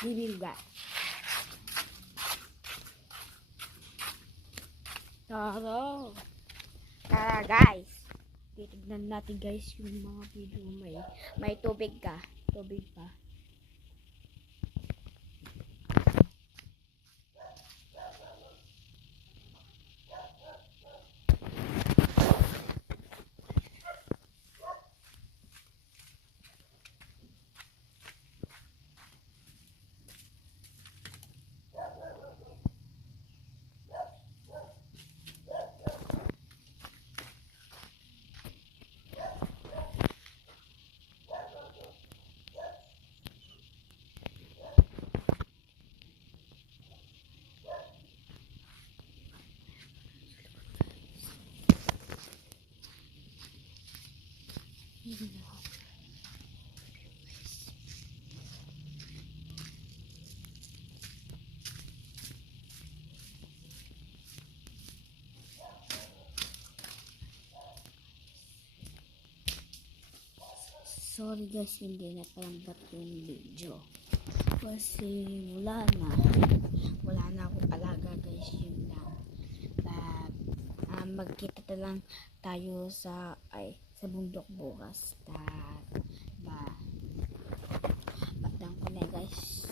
Bibigat. Tara guys. Titignan natin guys yung mga video. May tubig ka. Tubig pa. Sorry guys, hindi napalambat yung video kasi wala na akong alaga guys. Yun lang. Magkita na lang tayo sa bundok bukas. Batang ko na guys.